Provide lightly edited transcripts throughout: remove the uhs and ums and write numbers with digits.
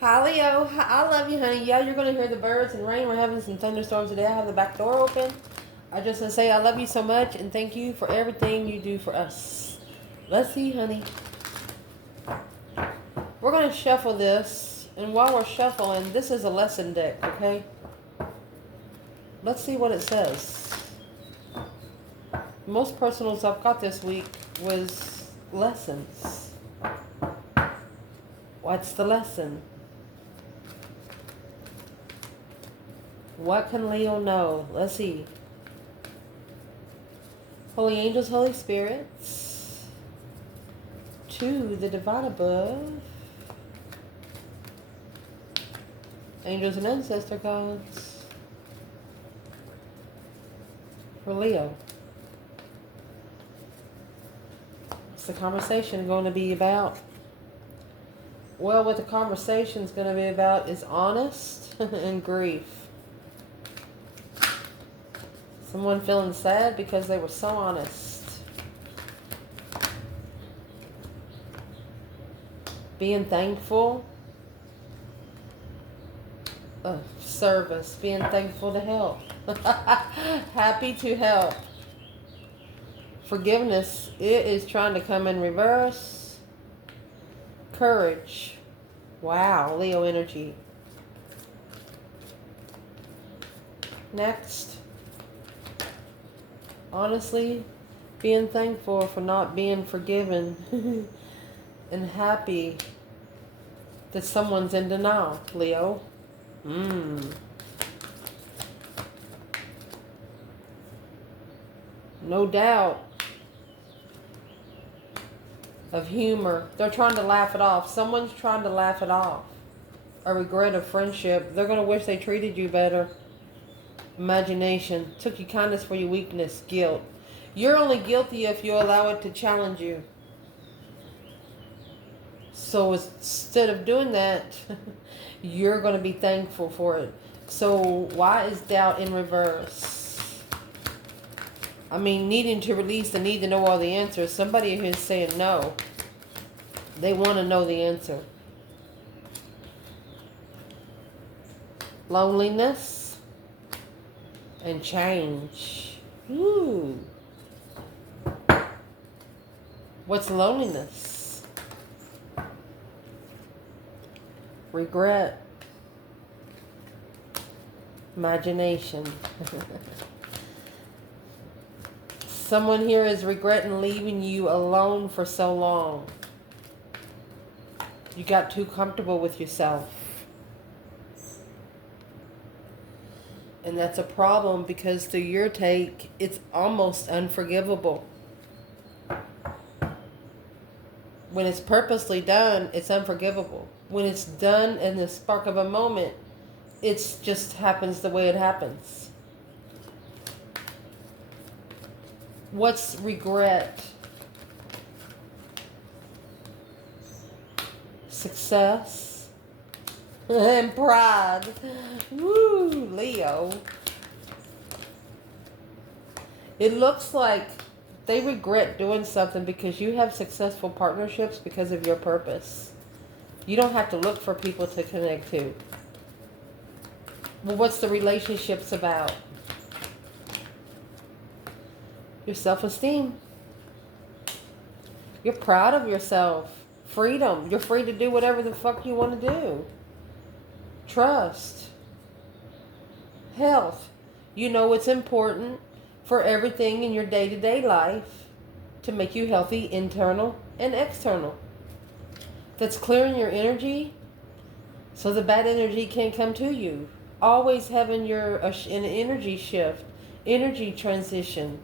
Hi, Leo. I love you, honey. Yeah, you're going to hear the birds and rain. We're having some thunderstorms today. I have the back door open. I just want to say I love you so much and thank you for everything you do for us. Let's see, honey. We're going to shuffle this. And while we're shuffling, this is a lesson deck, okay? Let's see what it says. Most personals I've got this week was lessons. What's the lesson? What can Leo know? Let's see. Holy angels, Holy spirits. 2, the divine above. Angels and ancestor gods. For Leo. What's the conversation going to be about? Well, what the conversation's going to be about is honest and grief. Someone feeling sad because they were so honest. Being thankful. Service. Being thankful to help. Happy to help. Forgiveness. It is trying to come in reverse. Courage. Wow. Leo energy. Next. Honestly, being thankful for not being forgiven and happy that someone's in denial, Leo. No doubt of humor. They're trying to laugh it off. Someone's trying to laugh it off. A regret of friendship. They're going to wish they treated you better. Imagination. Took your kindness for your weakness. Guilt. You're only guilty if you allow it to challenge you. So instead of doing that, you're going to be thankful for it. So why is doubt in reverse? I mean, needing to release the need to know all the answers. Somebody here is saying no. They want to know the answer. Loneliness. And change. Ooh. What's loneliness? Regret. Imagination. Someone here is regretting leaving you alone for so long. You got too comfortable with yourself. And that's a problem because through your take, it's almost unforgivable. When it's purposely done, it's unforgivable. When it's done in the spark of a moment, it just happens the way it happens. What's regret? Success. And pride. Woo, Leo. It looks like they regret doing something because you have successful partnerships because of your purpose. You don't have to look for people to connect to. Well, what's the relationships about? Your self-esteem. You're proud of yourself. Freedom. You're free to do whatever the fuck you want to do. Trust. Health. You know it's important for everything in your day-to-day life to make you healthy, internal and external. That's clearing your energy so the bad energy can't come to you. Always having an energy shift, energy transition.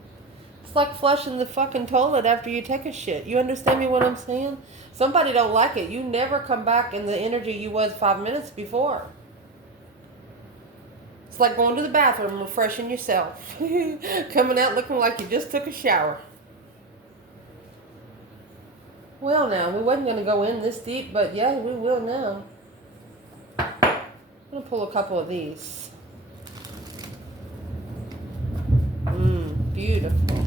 It's like flushing the fucking toilet after you take a shit. You understand me what I'm saying? Somebody don't like it. You never come back in the energy you was 5 minutes before. It's like going to the bathroom and refreshing yourself. Coming out looking like you just took a shower. Well now, we wasn't going to go in this deep, but yeah, we will now. I'm going to pull a couple of these. Beautiful.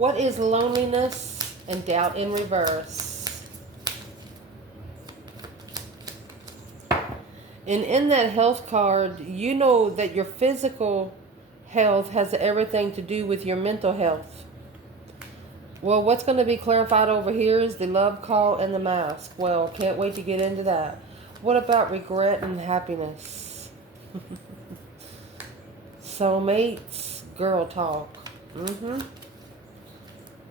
What is loneliness and doubt in reverse? And in that health card, you know that your physical health has everything to do with your mental health. Well, what's going to be clarified over here is the love call and the mask. Well, can't wait to get into that. What about regret and happiness? Soulmates, girl talk.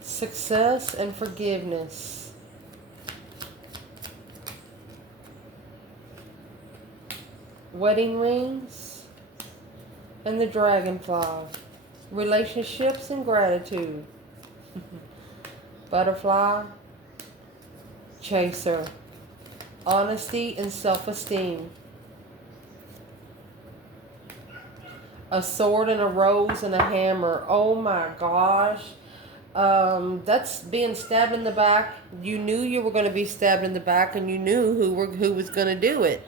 Success and forgiveness. Wedding rings and the dragonfly. Relationships and gratitude. Butterfly. Chaser. Honesty and self-esteem. A sword and a rose and a hammer. Oh my gosh. That's being stabbed in the back. You knew you were going to be stabbed in the back, and you knew who was going to do it.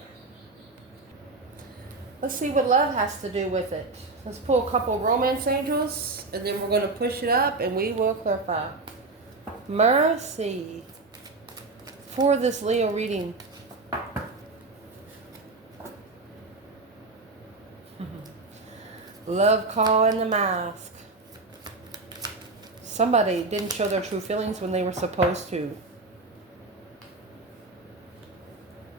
Let's see what love has to do with it. Let's pull a couple romance angels, and then we're going to push it up, and we will clarify. Mercy. For this Leo reading. Love call and the mask. Somebody didn't show their true feelings when they were supposed to.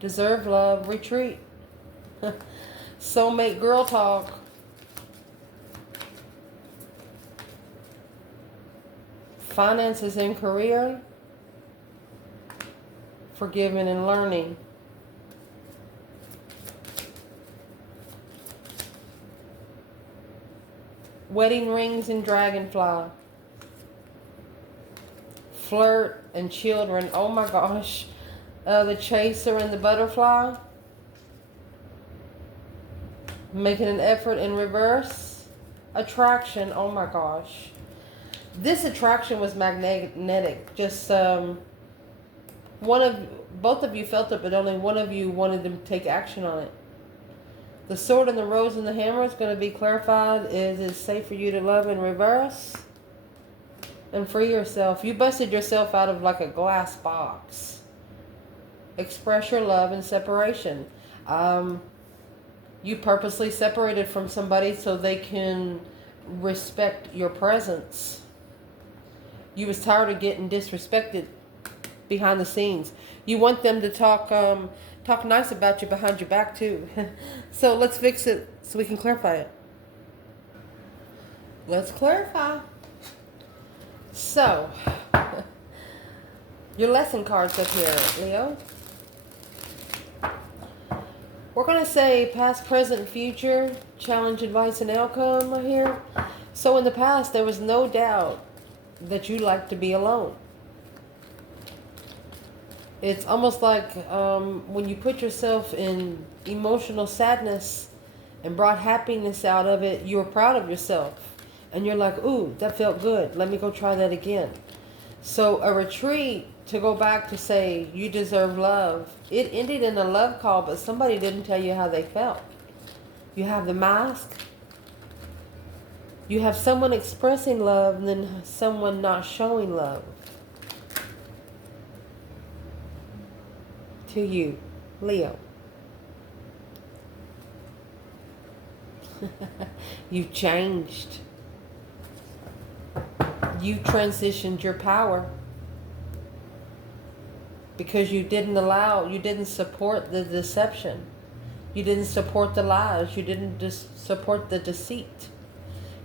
Deserve love, retreat. Soulmate girl talk. Finances and career. Forgiving and learning. Wedding rings and dragonfly. Flirt and children. Oh my gosh. The chaser and the butterfly. Making an effort in reverse. Attraction. Oh my gosh. This attraction was magnetic. Just both of you felt it, but only one of you wanted to take action on it. The sword and the rose and the hammer is going to be clarified. Is it safe for you to love in reverse? And free yourself. You busted yourself out of like a glass box. Express your love in separation. You purposely separated from somebody so they can respect your presence. You was tired of getting disrespected behind the scenes. You want them to talk nice about you behind your back too. So let's fix it so we can clarify it. Let's clarify. So, your lesson cards up here, Leo. We're going to say past, present, future, challenge, advice, and outcome right here. So in the past, there was no doubt that you like to be alone. It's almost like when you put yourself in emotional sadness and brought happiness out of it, you were proud of yourself. And you're like, ooh, that felt good. Let me go try that again. So a retreat to go back to say you deserve love. It ended in a love call, but somebody didn't tell you how they felt. You have the mask. You have someone expressing love and then someone not showing love to you, Leo. You've changed. You transitioned your power because you didn't support the deception. You didn't support the lies. You didn't support the deceit.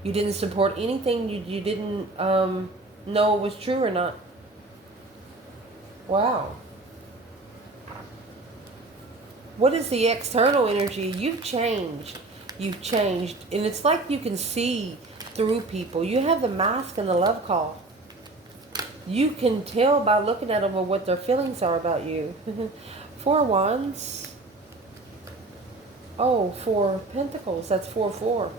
You didn't support anything you didn't know was true or not. Wow. What is the external energy? You've changed. You've changed. And it's like you can see through people. You have the mask and the love call. You can tell by looking at them what their feelings are about you. 4 Wands. Oh, 4 Pentacles. That's 4-4.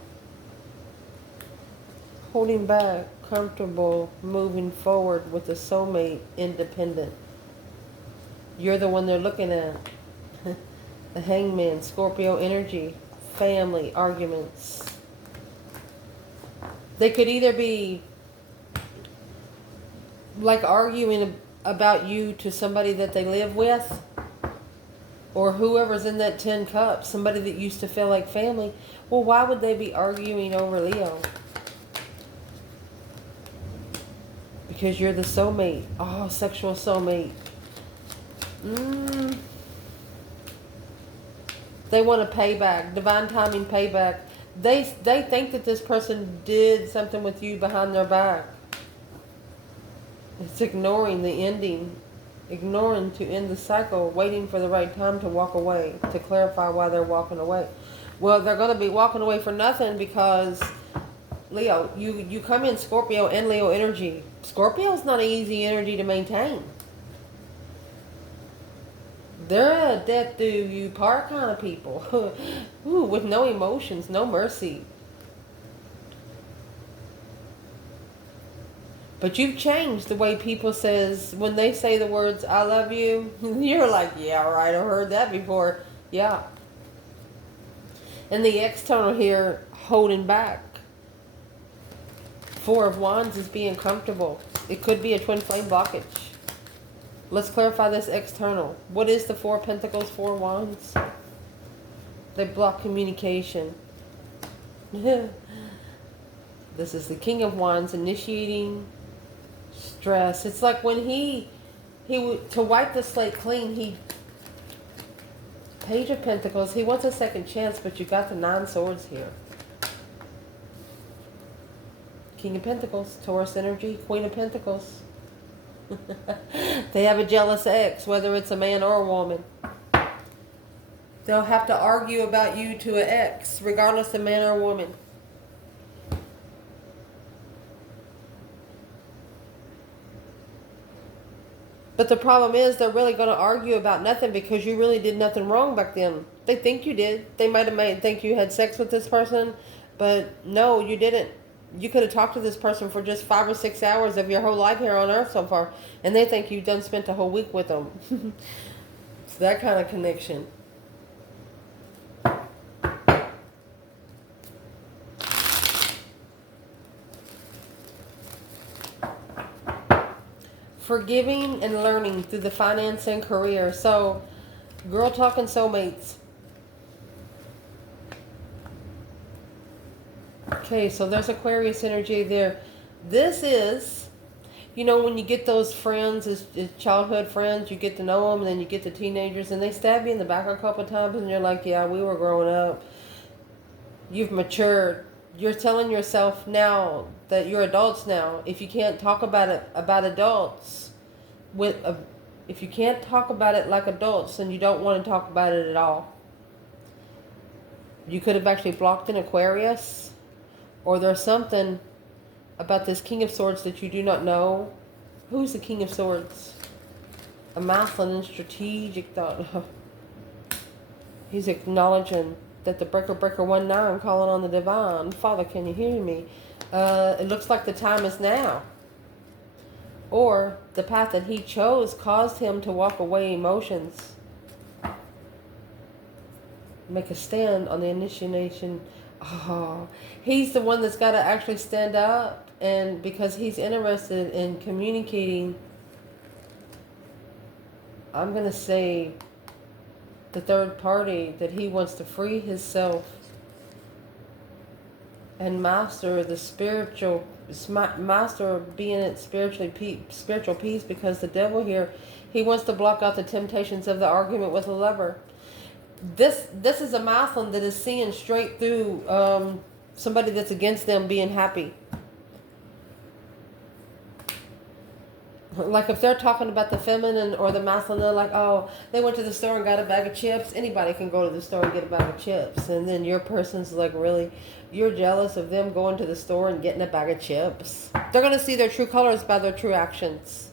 Holding back, comfortable, moving forward with a soulmate, independent. You're the one they're looking at. The Hangman, Scorpio energy, family, arguments. They could either be like arguing about you to somebody that they live with, or whoever's in that 10 cups, somebody that used to feel like family. Well, why would they be arguing over Leo? Because you're the soulmate. Oh, sexual soulmate. They want a payback, divine timing payback. They think that this person did something with you behind their back. It's ignoring the ending, ignoring to end the cycle, waiting for the right time to walk away, to clarify why they're walking away. Well, they're going to be walking away for nothing because, Leo, you come in Scorpio and Leo energy. Scorpio's not an easy energy to maintain. They're a death do you part kind of people. Ooh, with no emotions, no mercy. But you've changed the way people says, when they say the words, I love you, you're like, yeah, right, I've heard that before. Yeah. And the external here, holding back. Four of Wands is being comfortable. It could be a twin flame blockage. Let's clarify this external. What is the Four of Pentacles, Four of Wands? They block communication. This is the King of Wands initiating stress. It's like when he to wipe the slate clean, Page of Pentacles, he wants a second chance, but you got the Nine Swords here. King of Pentacles, Taurus energy, Queen of Pentacles. They have a jealous ex, whether it's a man or a woman. They'll have to argue about you to an ex, regardless of man or woman. But the problem is they're really going to argue about nothing because you really did nothing wrong back then. They think you did. They might have think you had sex with this person, but no, you didn't. You could have talked to this person for just 5 or 6 hours of your whole life here on Earth so far, and they think you've done spent a whole week with them. It's that kind of connection. Forgiving and learning through the finance and career. So, girl talking soulmates. Okay, so there's Aquarius energy there. This is, you know, when you get those friends, as childhood friends, you get to know them, and then you get the teenagers, and they stab you in the back a couple of times, and you're like, yeah, we were growing up. You've matured. You're telling yourself now that you're adults now. If you can't talk about it, about adults, if you can't talk about it like adults, then you don't want to talk about it at all. You could have actually blocked an Aquarius. Or there's something about this King of Swords that you do not know. Who's the King of Swords? A masculine and strategic thought. He's acknowledging that the breaker 1-9 calling on the divine. Father, can you hear me? It looks like the time is now. Or the path that he chose caused him to walk away emotions. Make a stand on the initiation. Oh, he's the one that's got to actually stand up, and because he's interested in communicating, I'm going to say the third party, that he wants to free himself and master the spiritual, master being at spiritual peace, because the devil here, he wants to block out the temptations of the argument with a lover. This is a masculine that is seeing straight through somebody that's against them being happy. Like if they're talking about the feminine or the masculine, they're like, oh, they went to the store and got a bag of chips. Anybody can go to the store and get a bag of chips. And then your person's like, really? You're jealous of them going to the store and getting a bag of chips? They're going to see their true colors by their true actions.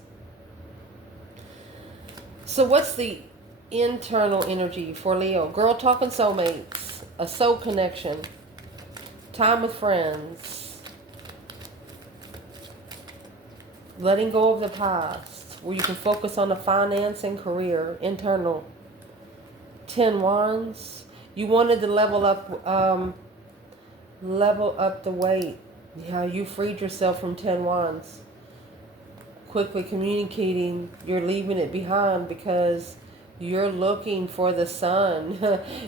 So what's the internal energy for Leo? Girl talking soulmates, a soul connection, time with friends, letting go of the past, where you can focus on the finance and career, internal. 10 Wands, you wanted to level up the weight. Yeah, you freed yourself from 10 Wands. quickly communicating you're leaving it behind because you're looking for the sun.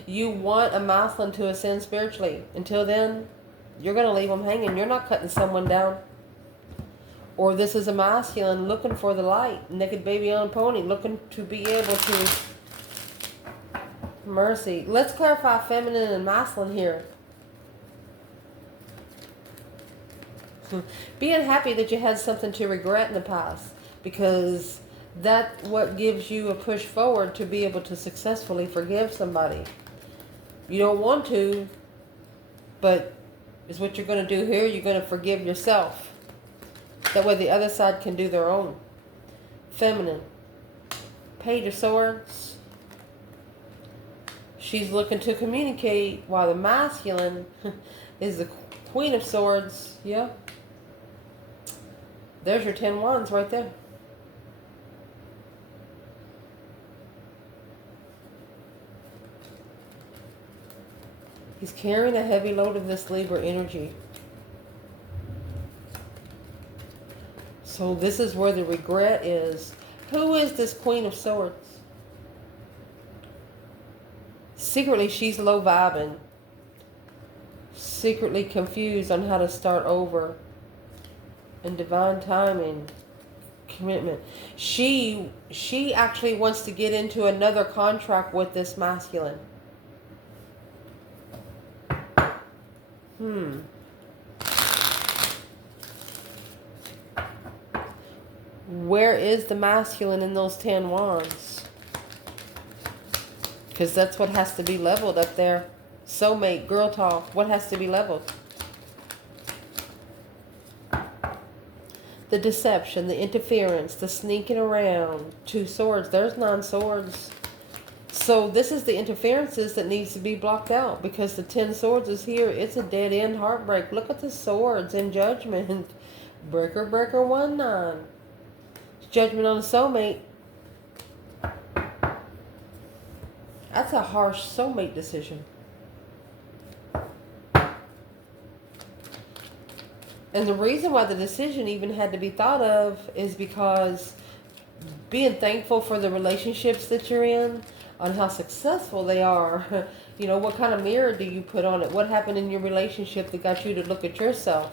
You want a masculine to ascend spiritually. Until then, you're going to leave them hanging. You're not cutting someone down. Or this is a masculine looking for the light. Naked baby on a pony, looking to be able to... Mercy. Let's clarify feminine and masculine here. Being happy that you had something to regret in the past, because that's what gives you a push forward to be able to successfully forgive somebody. You don't want to, but it's what you're going to do here. You're going to forgive yourself. That way the other side can do their own. Feminine. Page of Swords. She's looking to communicate, while the masculine is the Queen of Swords. Yeah. There's your 10 Wands right there. He's carrying a heavy load of this Libra energy. So this is where the regret is. Who is this Queen of Swords? Secretly, she's low vibing. Secretly confused on how to start over. And divine timing. Commitment. She actually wants to get into another contract with this masculine. Where is the masculine in those 10 Wands? Because that's what has to be leveled up there. Soulmate, girl talk. What has to be leveled? The deception, the interference, the sneaking around. 2 swords. There's 9 swords. So this is the interferences that needs to be blocked out, because the 10 swords is here. It's a dead end heartbreak. Look at the swords in judgment. Breaker, breaker, 1-9. Judgment on a soulmate. That's a harsh soulmate decision. And the reason why the decision even had to be thought of is because being thankful for the relationships that you're in, on how successful they are. You know, what kind of mirror do you put on it? What happened in your relationship that got you to look at yourself?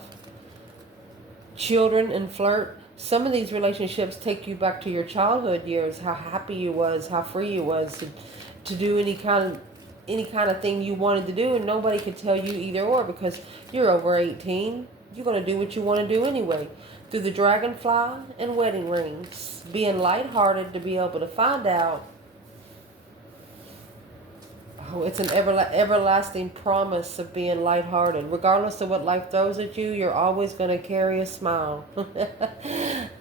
Children and flirt. Some of these relationships take you back to your childhood years, how happy you was, how free you was to do any kind of thing you wanted to do, and nobody could tell you either or, because you're over 18. You're going to do what you want to do anyway. Through the dragonfly and wedding rings. Being lighthearted to be able to find out. Oh, it's an everlasting promise of being lighthearted. Regardless of what life throws at you, you're always going to carry a smile.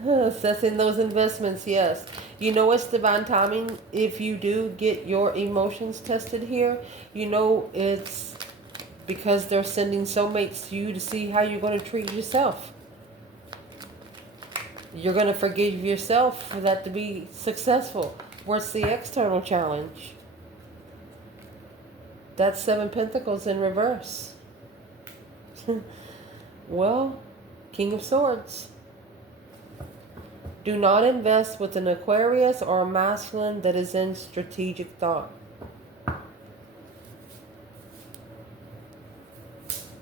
Assessing those investments, yes. You know it's divine timing if you do get your emotions tested here. You know it's because they're sending soulmates to you to see how you're going to treat yourself. You're going to forgive yourself for that to be successful. What's the external challenge? That's 7 Pentacles in reverse. Well, King of Swords. Do not invest with an Aquarius or a masculine that is in strategic thought.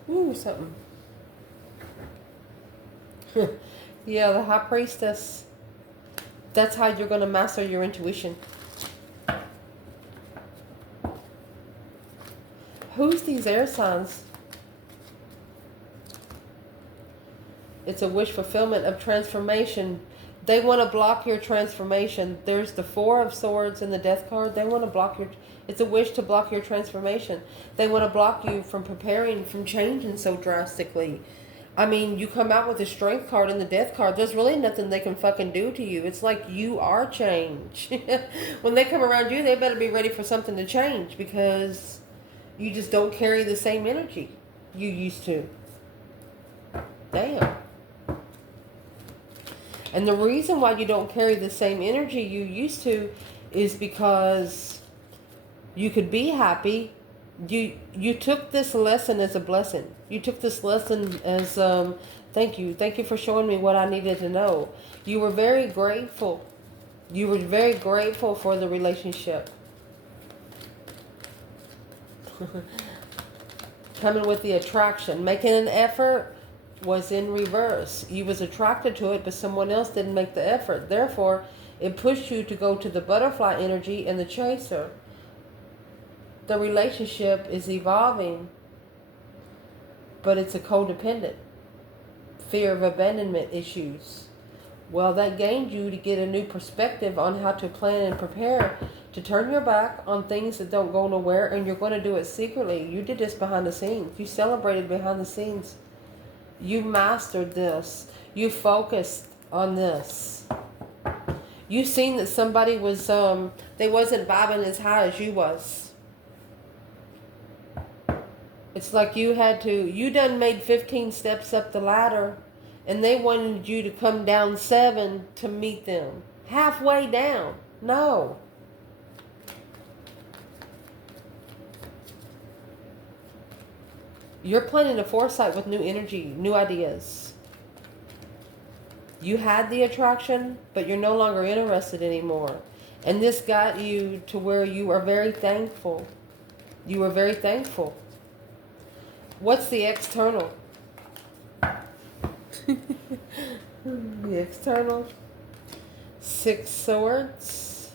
Ooh, something. Yeah, the High Priestess. That's how you're going to master your intuition. Who's these air signs? It's a wish fulfillment of transformation. They want to block your transformation. There's the 4 of Swords in the Death card. They want to block your... It's a wish to block your transformation. They want to block you from preparing, from changing so drastically. I mean, you come out with the Strength card and the Death card. There's really nothing they can fucking do to you. It's like you are change. When they come around you, they better be ready for something to change, because you just don't carry the same energy you used to. Damn. And the reason why you don't carry the same energy you used to is because you could be happy. You took this lesson as a blessing. You took this lesson as Thank you. Thank you for showing me what I needed to know. You were very grateful. You were very grateful for the relationship. Coming with the attraction. Making an effort was in reverse. You was attracted to it, but someone else didn't make the effort. Therefore, it pushed you to go to the butterfly energy and the chaser. The relationship is evolving, but it's a codependent. Fear of abandonment issues. Well, that gained you to get a new perspective on how to plan and prepare to turn your back on things that don't go nowhere, and you're going to do it secretly. You did this behind the scenes. You celebrated behind the scenes. You mastered this. You focused on this. You seen that somebody was, they wasn't vibing as high as you was. It's like you done made 15 steps up the ladder, and they wanted you to come down 7 to meet them. Halfway down. No. You're planning a foresight with new energy, new ideas. You had the attraction, but you're no longer interested anymore. And this got you to where you are very thankful. You are very thankful. What's the external? The external. 6 swords.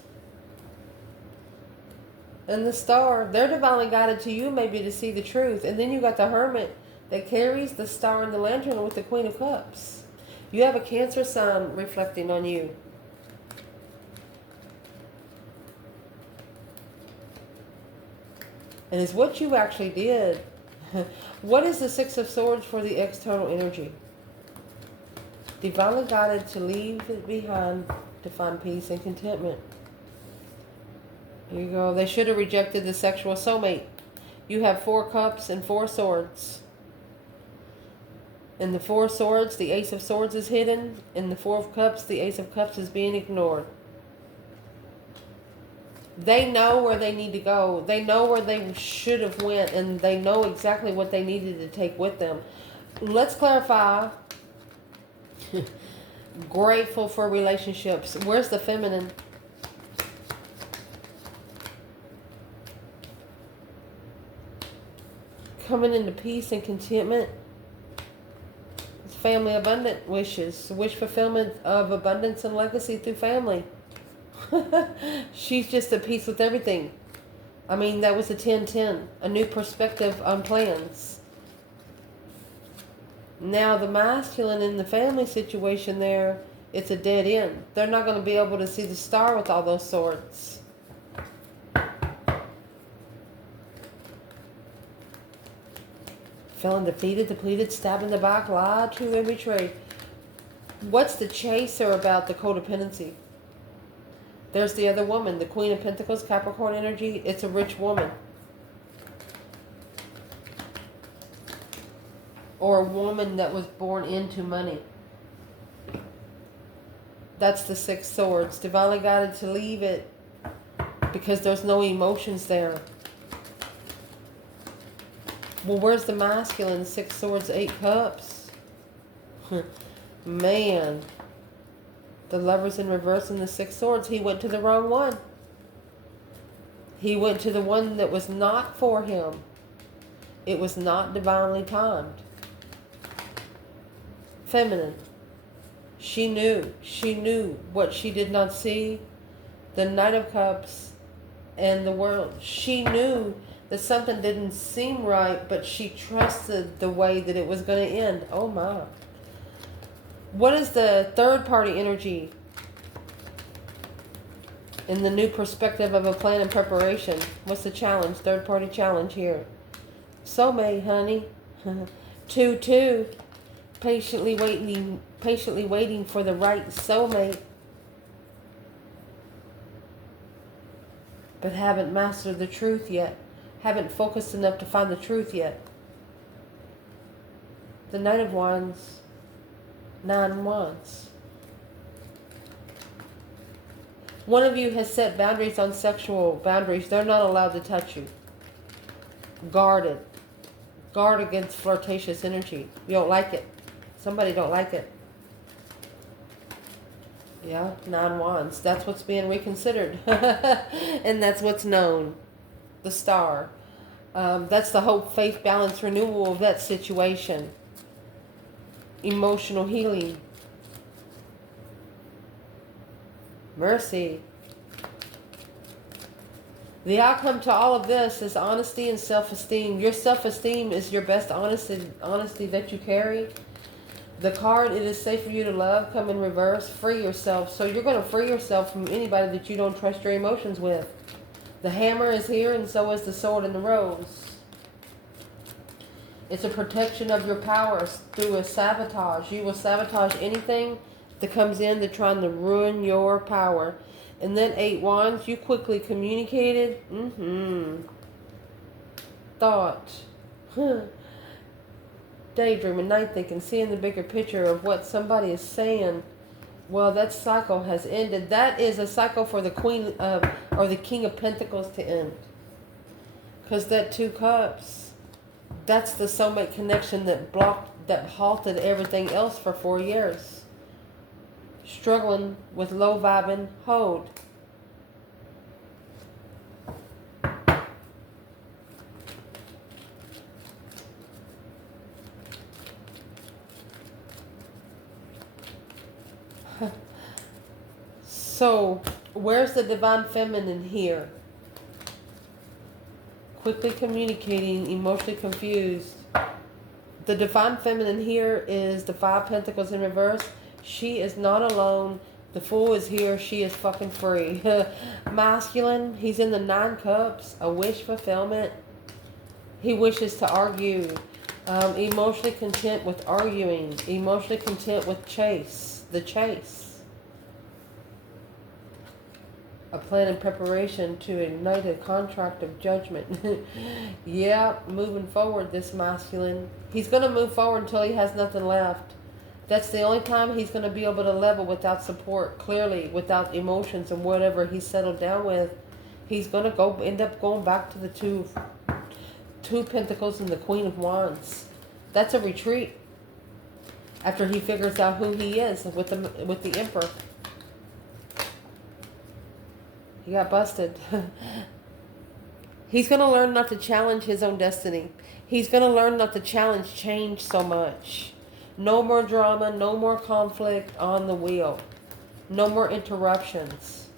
And the star. They're divinely guided to you maybe to see the truth. And then you got the hermit that carries the star and the lantern with the Queen of Cups. You have a Cancer sign reflecting on you. And it's what you actually did. What is the 6 of Swords for the external energy? Divinely guided to leave it behind to find peace and contentment. Here you go. They should have rejected the sexual soulmate. You have 4 cups and 4 swords. In the 4 swords, the Ace of Swords is hidden. In the 4 of Cups, the Ace of Cups is being ignored. They know where they need to go. They know where they should have went, and they know exactly what they needed to take with them. Let's clarify. Grateful for relationships. Where's the feminine? Coming into peace and contentment. Family abundant wishes. Wish fulfillment of abundance and legacy through family. She's just at peace with everything. I mean, that was a 10-10. A new perspective on plans. Now the masculine in the family situation there, it's a dead end. They're not going to be able to see the star with all those swords. Feeling defeated, depleted, stabbed in the back, lied to, and betrayed. What's the chaser about the codependency? There's the other woman, the Queen of Pentacles, Capricorn energy. It's a rich woman. Or a woman that was born into money. That's the 6 swords. Divinely guided to leave it because there's no emotions there. Well, where's the masculine? 6 swords, 8 cups. Man. The Lover's in reverse and the 6 swords. He went to the wrong one. He went to the one that was not for him. It was not divinely timed. Feminine. She knew. She knew what she did not see. The Knight of Cups and the World. She knew that something didn't seem right, but she trusted the way that it was going to end. Oh my. What is the third party energy in the new perspective of a plan and preparation? What's the challenge? Third party challenge here. Soulmate, honey. 2-2. Patiently waiting for the right soulmate. But haven't mastered the truth yet. Haven't focused enough to find the truth yet. The Knight of Wands. 9 Wands. One of you has set boundaries on sexual boundaries. They're not allowed to touch you. Guard it. Guard against flirtatious energy. You don't like it. Somebody don't like it. Yeah, 9 Wands. That's what's being reconsidered. And that's what's known. The Star. That's the hope, faith, balance, renewal of that situation. Emotional healing. Mercy. The outcome to all of this is honesty and self-esteem. Your self-esteem is your best honesty that you carry. The card, it is safe for you to love, come in reverse. Free yourself. So you're going to free yourself from anybody that you don't trust your emotions with. The Hammer is here, and so is the Sword and the Rose. It's a protection of your powers through a sabotage. You will sabotage anything that comes in to trying to ruin your power. And then 8 Wands, you quickly communicated. Thought. Daydreaming, night thinking, seeing the bigger picture of what somebody is saying. Well, that cycle has ended. That is a cycle for the Queen of, or the King of Pentacles to end. Because that 2 Cups, that's the soulmate connection that halted everything else for 4 years. Struggling with low vibing hold. So, where's the Divine Feminine here? Quickly communicating, emotionally confused. The Divine Feminine here is the 5 Pentacles in reverse. She is not alone. The Fool is here. She is fucking free. Masculine, he's in the 9 Cups. A wish fulfillment. He wishes to argue. Emotionally content with arguing. Emotionally content with chase. The chase. A plan and preparation to ignite a contract of judgment. Yeah, moving forward, this masculine. He's going to move forward until he has nothing left. That's the only time he's going to be able to level without support, clearly, without emotions and whatever he's settled down with. He's going to end up going back to the two Pentacles and the Queen of Wands. That's a retreat. After he figures out who he is with the Emperor. He got busted. He's going to learn not to challenge his own destiny. He's going to learn not to challenge change so much. No more drama, no more conflict on the wheel. No more interruptions.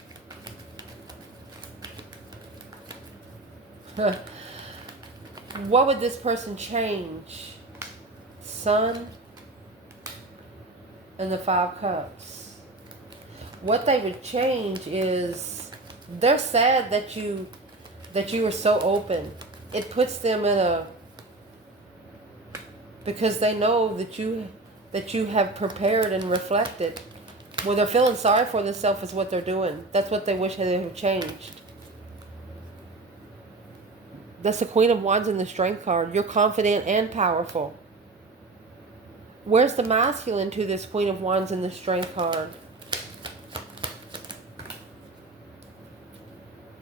What would this person change? Sun and the 5 Cups. What they would change is they're sad that you are so open. It puts them in a, because they know that you have prepared and reflected. Well, they're feeling sorry for themselves is what they're doing. That's what they wish they have changed. That's the Queen of Wands in the Strength card. You're confident and powerful. Where's the masculine to this Queen of Wands in the Strength card?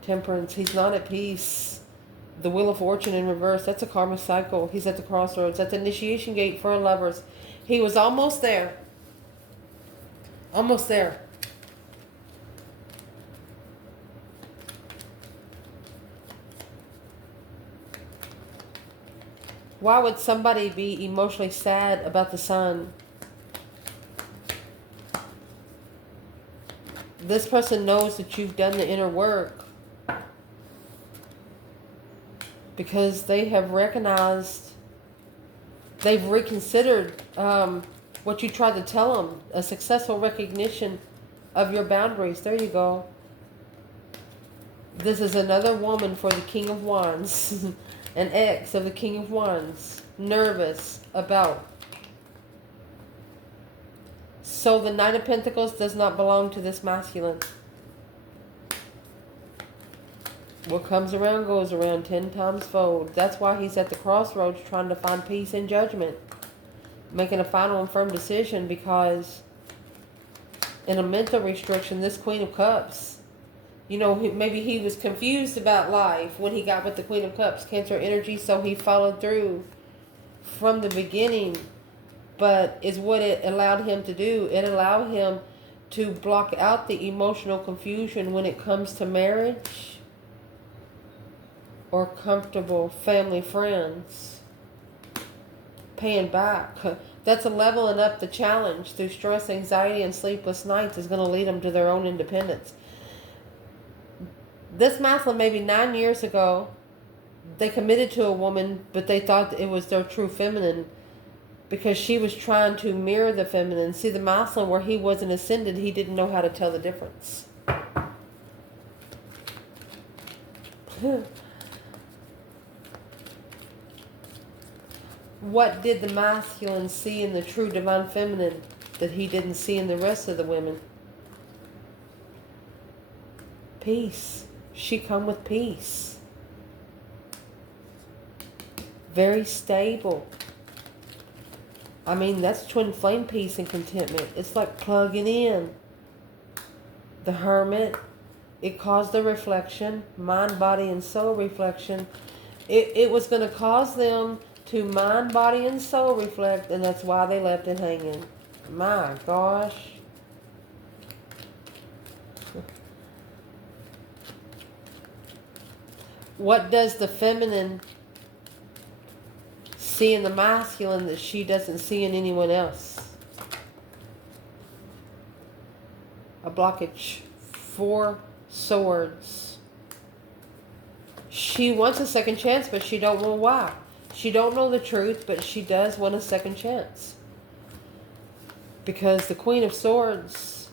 Temperance. He's not at peace. The Wheel of Fortune in reverse. That's a karma cycle. He's at the crossroads. That's the initiation gate for lovers. He was almost there. Almost there. Why would somebody be emotionally sad about the Sun? This person knows that you've done the inner work. Because they have recognized, they've reconsidered what you tried to tell them. A successful recognition of your boundaries. There you go. This is another woman for the King of Wands. An ex of the King of Wands. Nervous about. So the Knight of Pentacles does not belong to this masculine. What comes around goes around 10 times fold. That's why he's at the crossroads trying to find peace and judgment. Making a final and firm decision, because in a mental restriction, this Queen of Cups, you know, maybe he was confused about life when he got with the Queen of Cups, Cancer energy, so he followed through from the beginning but is what it allowed him to do. It allowed him to block out the emotional confusion when it comes to marriage or comfortable family friends. Paying back. That's a leveling up the challenge through stress, anxiety, and sleepless nights is going to lead them to their own independence. This masculine, maybe 9 years ago, they committed to a woman, but they thought it was their true feminine because she was trying to mirror the feminine. See, the masculine, where he wasn't ascended, he didn't know how to tell the difference. What did the masculine see in the true divine feminine that he didn't see in the rest of the women? Peace. She come with peace. Very stable. I mean, that's twin flame peace and contentment. It's like plugging in. The hermit, it caused the reflection, mind, body, and soul reflection. It was going to cause them to mind, body, and soul reflect, and that's why they left it hanging. My gosh. What does the feminine see in the masculine that she doesn't see in anyone else? A blockage. 4 swords. She wants a second chance, but she don't know why. She don't know the truth, but she does want a second chance. Because the Queen of Swords,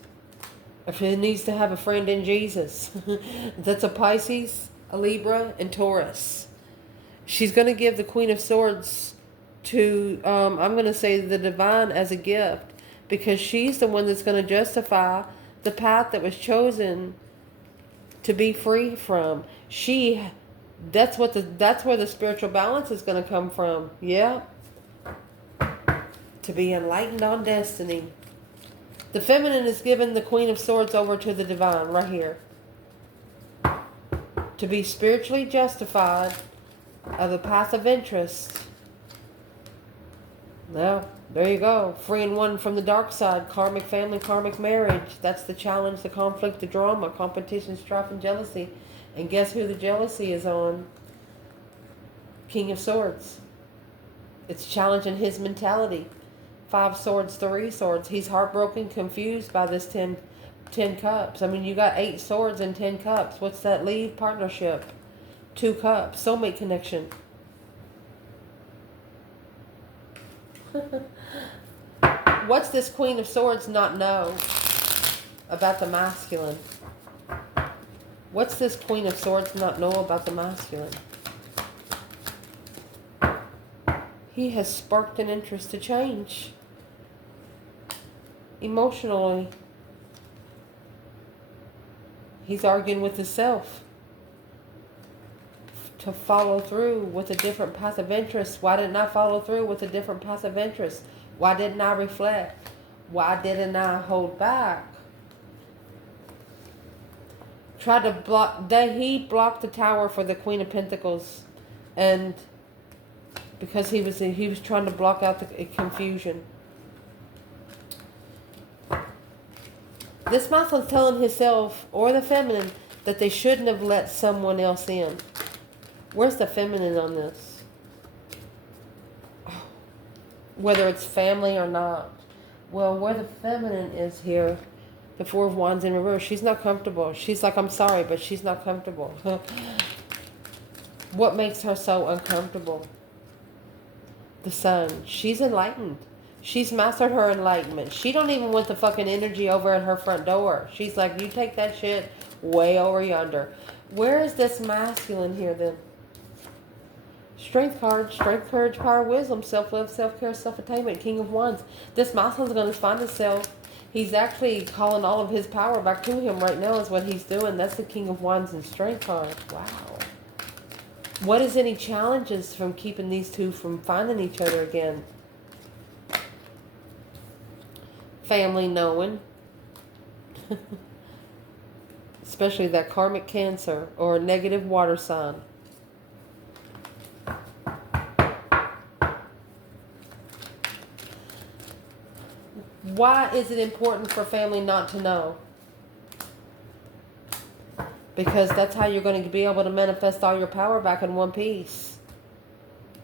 if it needs to have a friend in Jesus, that's a Pisces, a Libra, and Taurus. She's going to give the Queen of Swords to, I'm going to say the divine as a gift, because she's the one that's going to justify the path that was chosen to be free from. That's where the spiritual balance is going to come from. Yeah. To be enlightened on destiny. The feminine is giving the Queen of Swords over to the divine right here. To be spiritually justified of the path of interest. Now, there you go. Freeing one from the dark side. Karmic family, karmic marriage. That's the challenge, the conflict, the drama, competition, strife, and jealousy. And guess who the jealousy is on? King of Swords. It's challenging his mentality. 5 swords, 3 swords. He's heartbroken, confused by this 10 cups. I mean, you got 8 swords and 10 cups. What's that leave? Partnership. 2 cups. Soulmate connection. What's this Queen of Swords not know about the masculine? What's this Queen of Swords not know about the masculine? He has sparked an interest to change. Emotionally. He's arguing with himself. To follow through with a different path of interest. Why didn't I follow through with a different path of interest? Why didn't I reflect? Why didn't I hold back? Tried to block. He blocked the tower for the Queen of Pentacles, and because he was trying to block out the confusion. This masculine's telling himself or the feminine that they shouldn't have let someone else in. Where's the feminine on this? Whether it's family or not. Well, where the feminine is here, the 4 of Wands in reverse, she's not comfortable. She's like, I'm sorry, but she's not comfortable. What makes her so uncomfortable? The Sun. She's enlightened. She's mastered her enlightenment. She don't even want the fucking energy over at her front door. She's like, you take that shit way over yonder. Where is this masculine here then? Strength card, strength, courage, power, wisdom, self-love, self-care, self-attainment, King of Wands. This masculine's going to find himself. He's actually calling all of his power back to him right now is what he's doing. That's the King of Wands and strength card. Wow. What is any challenges from keeping these two from finding each other again? Family knowing. Especially that karmic Cancer or a negative water sign. Why is it important for family not to know? Because that's how you're going to be able to manifest all your power back in one piece.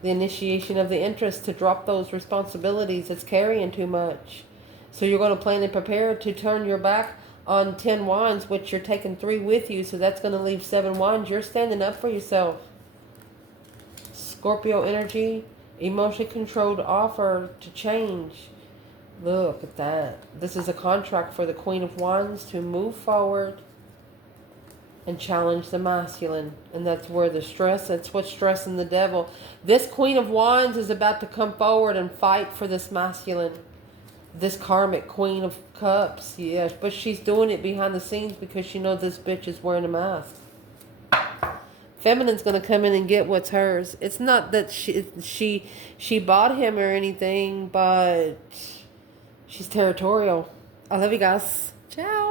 The initiation of the interest to drop those responsibilities that's carrying too much. So you're going to plan and prepare to turn your back on 10 wands, which you're taking 3 with you. So that's going to leave 7 wands. You're standing up for yourself. Scorpio energy, emotionally controlled offer to change. Look at that. This is a contract for the Queen of Wands to move forward and challenge the masculine. And that's where the stress, that's what's stressing the devil. This Queen of Wands is about to come forward and fight for this masculine. This karmic Queen of Cups, yes. But she's doing it behind the scenes because she knows this bitch is wearing a mask. Feminine's going to come in and get what's hers. It's not that she bought him or anything, but she's territorial. I love you guys. Ciao.